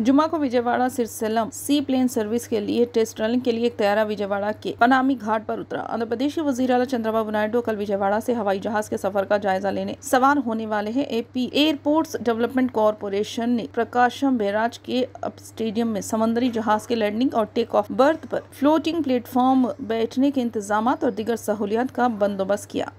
जुमा को विजयवाड़ा सिरसेलम सी plane service के लिए टेस्ट रनिंग के लिए एक तैयारा विजयवाड़ा के पनामी घाट पर उतरा। आंध्र प्रदेश के वजीर आला चंद्रबाबू नायडू कल विजयवाड़ा से हवाई जहाज के सफर का जायजा लेने सवार होने वाले हैं। एपी एयरपोर्ट्स डेवलपमेंट कॉरपोरेशन ने प्रकाशम बैराज के अब स्टेडियम में समुद्री जहाज के लैंडिंग और टेक ऑफ बर्थ पर फ्लोटिंग प्लेटफॉर्म, बैठने के इंतजाम और दीगर सहूलियत का बंदोबस्त किया।